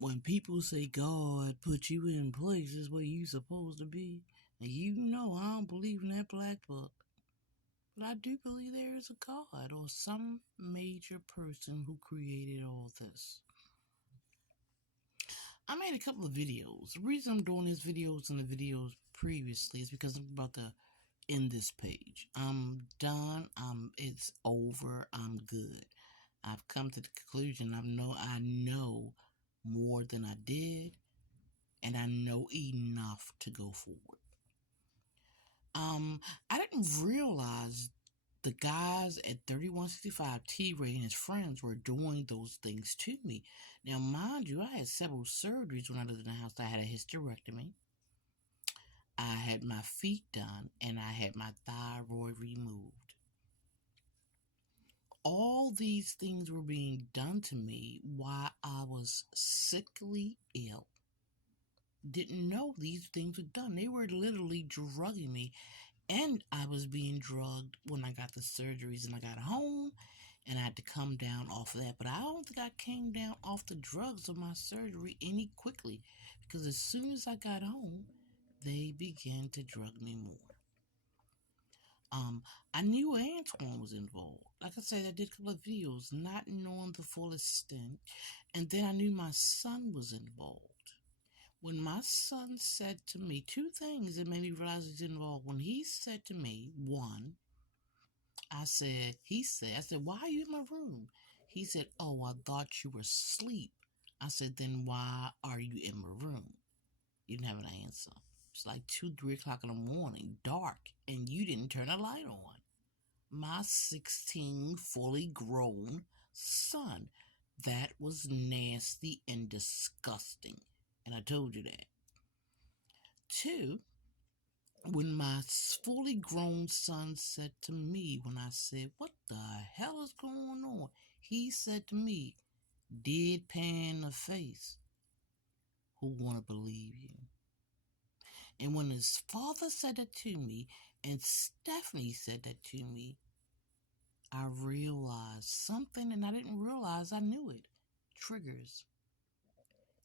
When people say God put you in places where you supposed to be, and you know I don't believe in that black book. But I do believe there is a God or some major person who created all this. I made a couple of videos. The reason I'm doing these videos and the videos previously is because I'm about to end this page. I'm done. It's over. I'm good. I've come to the conclusion I know more than I did, and I know enough to go forward. I didn't realize the guys at 3165 T-Ray and his friends were doing those things to me. Now, mind you, I had several surgeries when I lived in the house. I had a hysterectomy, I had my feet done, and I had my thyroid removed. All these things were being done to me while I was sickly ill. Didn't know these things were done. They were literally drugging me. And I was being drugged when I got the surgeries and I got home and I had to come down off of that. But I don't think I came down off the drugs of my surgery any quickly because as soon as I got home, they began to drug me more. I knew Antoine was involved. Like I said, I did a couple of videos not knowing the full extent. And then I knew my son was involved. When my son said to me two things that made me realize he's involved. When he said to me, one, I said, why are you in my room? He said, oh, I thought you were asleep. I said, then why are you in my room? You didn't have an answer. It's like 2, 3 o'clock in the morning, dark, and you didn't turn a light on. My 16 fully grown son. That was nasty and disgusting. And I told you that. 2, when my fully grown son said to me, when I said, what the hell is going on? He said to me, deadpan the face, who wanna believe you? And when his father said that to me, and Stephanie said that to me, I realized something, and I didn't realize I knew it. Triggers.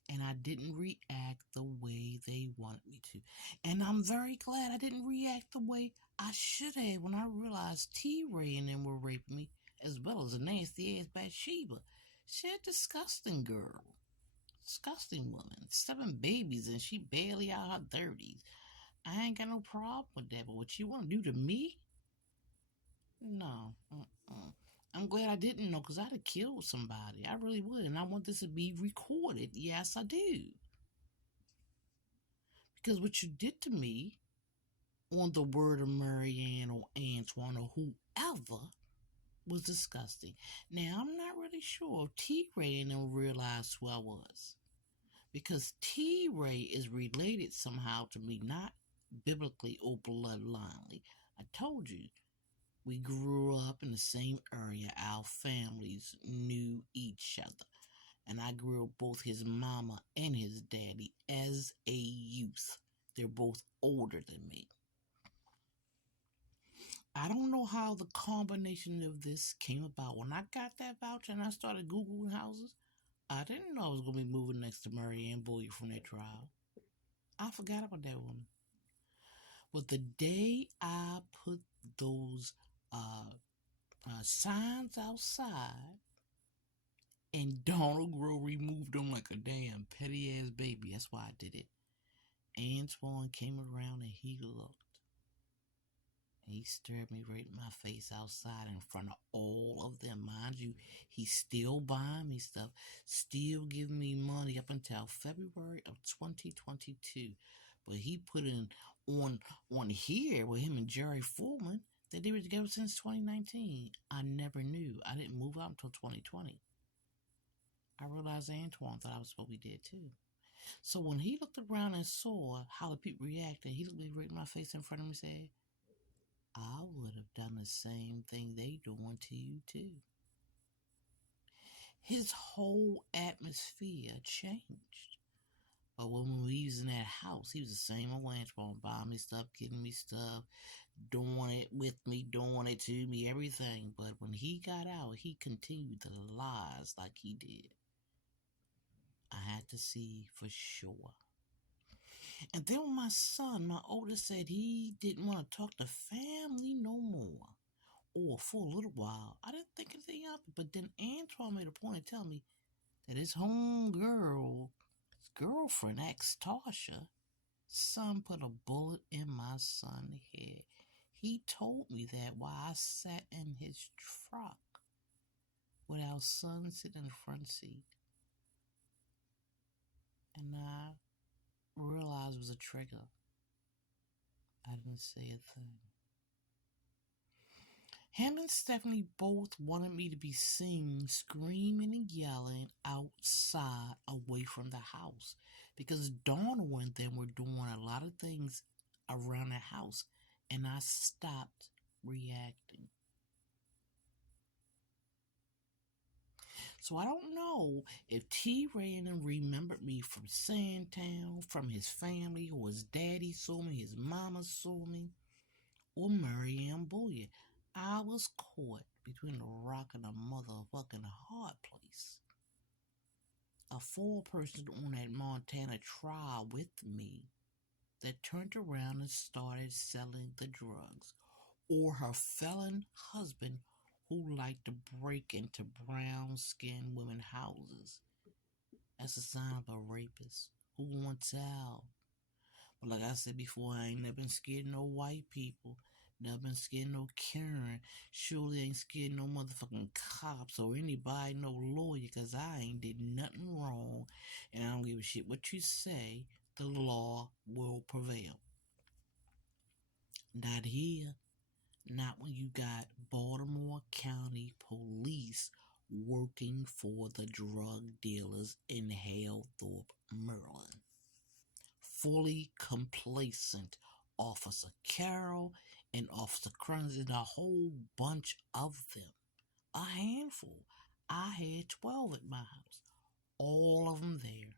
And I didn't react the way they wanted me to. And I'm very glad I didn't react the way I should have when I realized T-Ray and them were raping me, as well as a nasty ass Bathsheba. She's a disgusting girl. Disgusting woman. 7 babies and she barely out her 30s. I ain't got no problem with that, but what you want to do to me? No. I'm glad I didn't know because I'd have killed somebody. I really would. And I want this to be recorded. Yes, I do. Because what you did to me on the word of Marianne or Antoine or whoever was disgusting. Now, I'm not really sure if T-Ray and them realized who I was. Because T-Ray is related somehow to me, not biblically or bloodlinely. I told you, we grew up in the same area. Our families knew each other. And I grew up both his mama and his daddy as a youth. They're both older than me. I don't know how the combination of this came about. When I got that voucher and I started Googling houses, I didn't know I was going to be moving next to Marianne Boyd from that trial. I forgot about that woman. But the day I put those signs outside and Donald Grow removed them like a damn petty ass baby, that's why I did it. Antoine came around and he looked. He stared me right in my face outside in front of all of them. Mind you, he's still buying me stuff, still giving me money up until February of 2022. But he put in on here with him and Jerry Foreman that they were together since 2019. I never knew. I didn't move out until 2020. I realized Antoine thought I was what we did too. So when he looked around and saw how the people reacted, he looked me right in my face in front of me and said, I would have done the same thing they doing to you too. His whole atmosphere changed. But when we was in that house, he was the same old Antoine, buying me stuff, getting me stuff, doing it with me, doing it to me, everything. But when he got out, he continued the lies like he did. I had to see for sure. And then when my son, my oldest, said he didn't want to talk to family no more, or for a little while, I didn't think anything of it. But then Antoine made a point to tell me that his homegirl, his girlfriend, ex Tasha, son put a bullet in my son's head. He told me that while I sat in his truck with our son sitting in the front seat. And I realized it was a trigger. I didn't say a thing. Him and Stephanie both wanted me to be seen screaming and yelling outside away from the house because Donald and them were doing a lot of things around the house, and I stopped reacting. So I don't know if T. Ray and them remembered me from Sandtown, from his family, or his daddy saw me, his mama saw me, or Marianne Bullion. I was caught between a rock and a motherfucking hard place. A 4-person on that Montana trial with me that turned around and started selling the drugs, or her felon husband who liked to break into brown-skinned women's houses. That's a sign of a rapist who wants out. But like I said before, I ain't never been scared of no white people. Never been scared of no Karen. Surely ain't scared of no motherfucking cops or anybody, no lawyer, because I ain't did nothing wrong. And I don't give a shit what you say. The law will prevail. Not here. Not when you got Baltimore County Police working for the drug dealers in Halethorpe, Maryland. Fully complacent Officer Carroll and Officer Kruns and a whole bunch of them. A handful. I had 12 at my house. All of them there.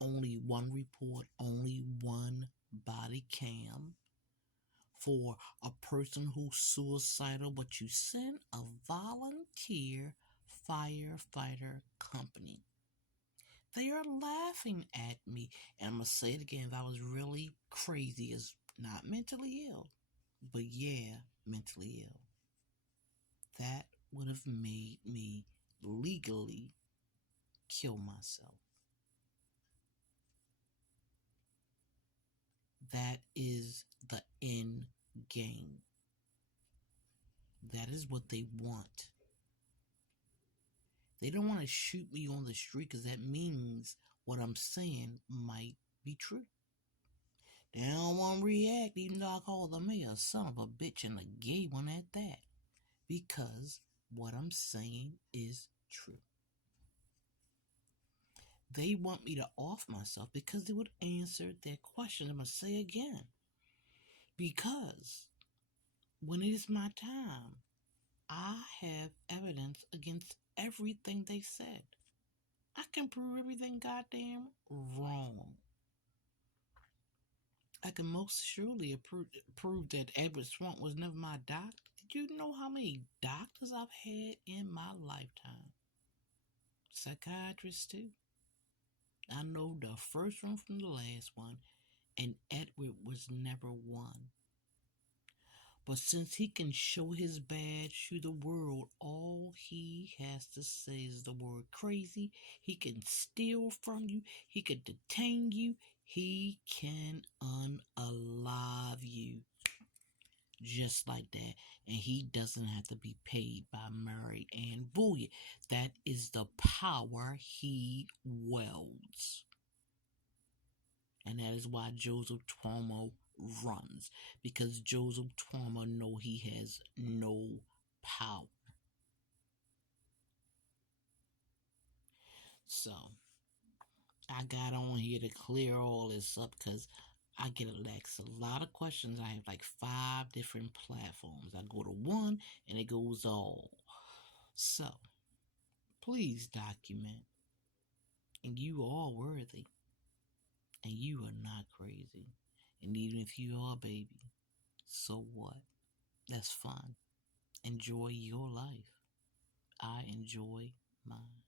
Only one report, only one body cam for a person who's suicidal, but you send a volunteer firefighter company. They are laughing at me. And I'm going to say it again, if I was really crazy, is not mentally ill, but yeah, mentally ill. That would have made me legally kill myself. That is the end game. That is what they want. They don't want to shoot me on the street because that means what I'm saying might be true. They don't want to react even though I call them a son of a bitch and a gay one at that. Because what I'm saying is true. They want me to off myself because they would answer their question. I'm going to say again. Because when it is my time, I have evidence against everything they said. I can prove everything goddamn wrong. I can most surely prove that Edward Swamp was never my doctor. Did you know how many doctors I've had in my lifetime? Psychiatrists too. I know the first one from the last one, and Edward was never one. But since he can show his badge to the world, all he has to say is the word crazy. He can steal from you. He can detain you. He can unalive you. Just like that. And he doesn't have to be paid by Marianne Bullion. That is the power he wields. And that is why Joseph Tuomo runs. Because Joseph Tuomo knows he has no power. So, I got on here to clear all this up because I get a lot of questions. I have like 5 different platforms. I go to one and it goes all. So, please document. And you are worthy. And you are not crazy. And even if you are, baby, so what? That's fun. Enjoy your life. I enjoy mine.